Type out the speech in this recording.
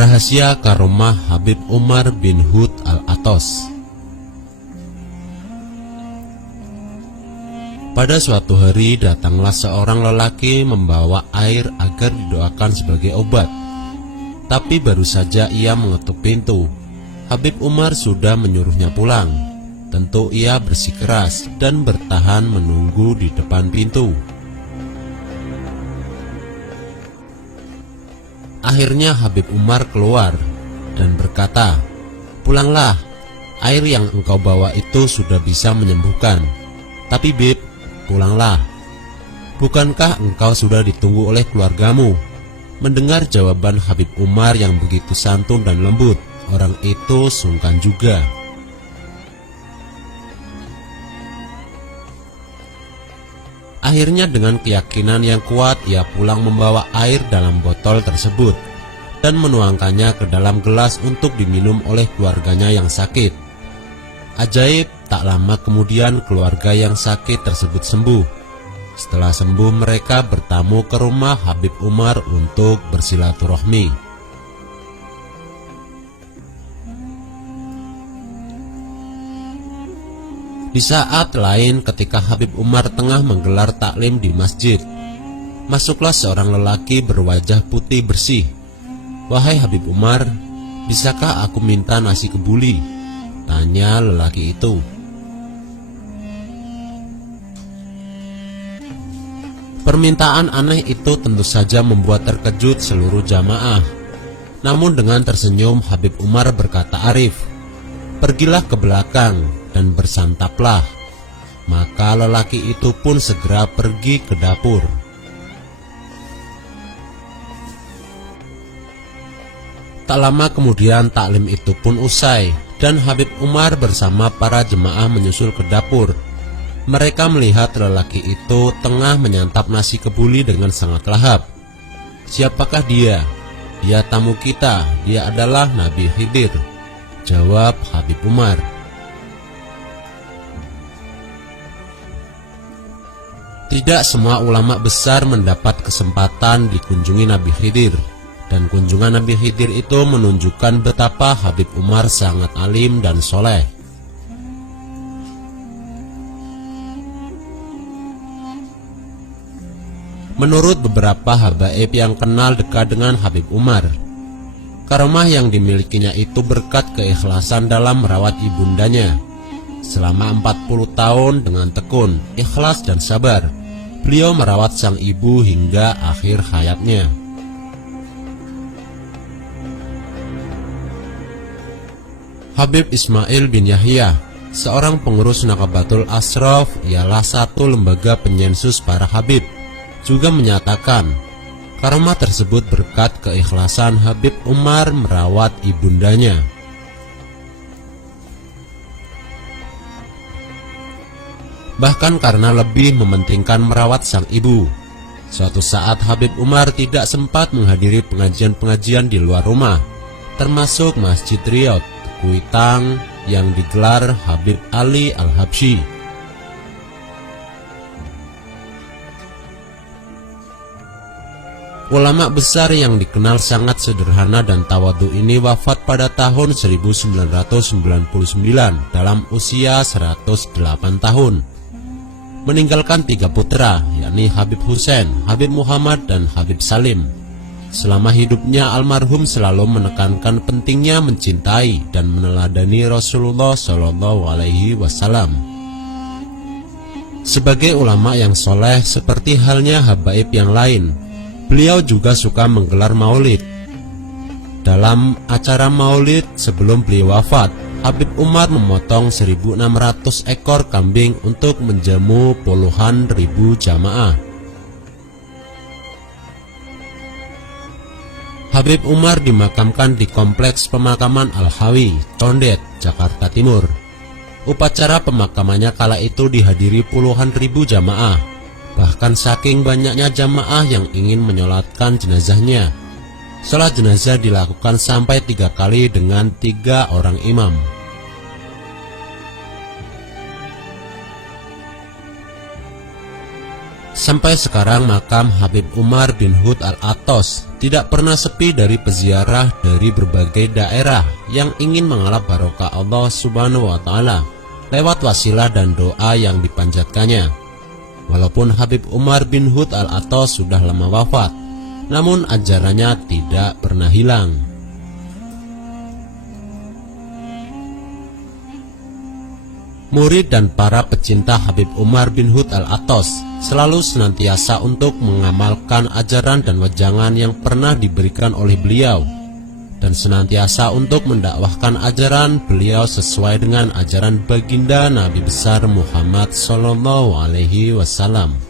Rahasia karomah Habib Umar bin Hud al-Athos. Pada suatu hari datanglah seorang lelaki membawa air agar didoakan sebagai obat. Tapi baru saja ia mengetuk pintu, Habib Umar sudah menyuruhnya pulang. Tentu ia bersikeras dan bertahan menunggu di depan pintu. Akhirnya Habib Umar keluar dan berkata, "Pulanglah, air yang engkau bawa itu sudah bisa menyembuhkan. Tapi Bib, pulanglah. Bukankah engkau sudah ditunggu oleh keluargamu?" Mendengar jawaban Habib Umar yang begitu santun dan lembut, orang itu sungkan juga. Akhirnya dengan keyakinan yang kuat ia pulang membawa air dalam botol tersebut dan menuangkannya ke dalam gelas untuk diminum oleh keluarganya yang sakit. Ajaib, tak lama kemudian keluarga yang sakit tersebut sembuh. Setelah sembuh mereka bertamu ke rumah Habib Umar untuk bersilaturahmi. Di saat lain ketika Habib Umar tengah menggelar taklim di masjid, masuklah seorang lelaki berwajah putih bersih. "Wahai Habib Umar, bisakah aku minta nasi kebuli?" tanya lelaki itu. Permintaan aneh itu tentu saja membuat terkejut seluruh jamaah. Namun dengan tersenyum Habib Umar berkata arif, "Pergilah ke belakang dan bersantaplah." Maka lelaki itu pun segera pergi ke dapur. Tak lama kemudian taklim itu pun usai dan Habib Umar bersama para jemaah menyusul ke dapur. Mereka melihat lelaki itu tengah menyantap nasi kebuli dengan sangat lahap. "Siapakah dia?" "Dia tamu kita, dia adalah Nabi Khidir," jawab Habib Umar. Tidak semua ulama besar mendapat kesempatan dikunjungi Nabi Khidir, dan kunjungan Nabi Khidir itu menunjukkan betapa Habib Umar sangat alim dan soleh. Menurut beberapa habaib yang kenal dekat dengan Habib Umar, karomah yang dimilikinya itu berkat keikhlasan dalam merawat ibundanya. Selama 40 tahun dengan tekun, ikhlas dan sabar, beliau merawat sang ibu hingga akhir hayatnya. Habib Ismail bin Yahya, seorang pengurus Naqabatul Ashraf, ialah satu lembaga penyensus para habib, juga menyatakan karomah tersebut berkat keikhlasan Habib Umar merawat ibundanya. Bahkan karena lebih mementingkan merawat sang ibu, suatu saat Habib Umar tidak sempat menghadiri pengajian-pengajian di luar rumah, termasuk Masjid Riyadh Kuitang yang digelar Habib Ali Al-Habsyi. Ulama besar yang dikenal sangat sederhana dan tawadhu ini wafat pada tahun 1999 dalam usia 108 tahun. Meninggalkan 3 putra, yakni Habib Husain, Habib Muhammad, dan Habib Salim. Selama hidupnya almarhum selalu menekankan pentingnya mencintai dan meneladani Rasulullah SAW. Sebagai ulama yang soleh seperti halnya habaib yang lain, beliau juga suka menggelar maulid. Dalam acara maulid sebelum beliau wafat, Habib Umar memotong 1.600 ekor kambing untuk menjamu puluhan ribu jamaah. Habib Umar dimakamkan di Kompleks Pemakaman Al-Hawi, Condet, Jakarta Timur. Upacara pemakamannya kala itu dihadiri puluhan ribu jamaah. Bahkan saking banyaknya jamaah yang ingin menyolatkan jenazahnya, sholat jenazah dilakukan sampai 3 kali dengan 3 orang imam. Sampai sekarang makam Habib Umar bin Hud al-Athos Tidak pernah sepi dari peziarah dari berbagai daerah yang ingin mengalap barokah Allah Subhanahu wa Ta'ala lewat wasilah dan doa yang dipanjatkannya. Walaupun Habib Umar bin Hud Al-Athas sudah lama wafat, namun ajarannya tidak pernah hilang. Murid dan para pecinta Habib Umar bin Hud Al-Athas selalu senantiasa untuk mengamalkan ajaran dan wejangan yang pernah diberikan oleh beliau, dan senantiasa untuk mendakwahkan ajaran beliau sesuai dengan ajaran baginda Nabi besar Muhammad Sallallahu Alaihi Wasallam.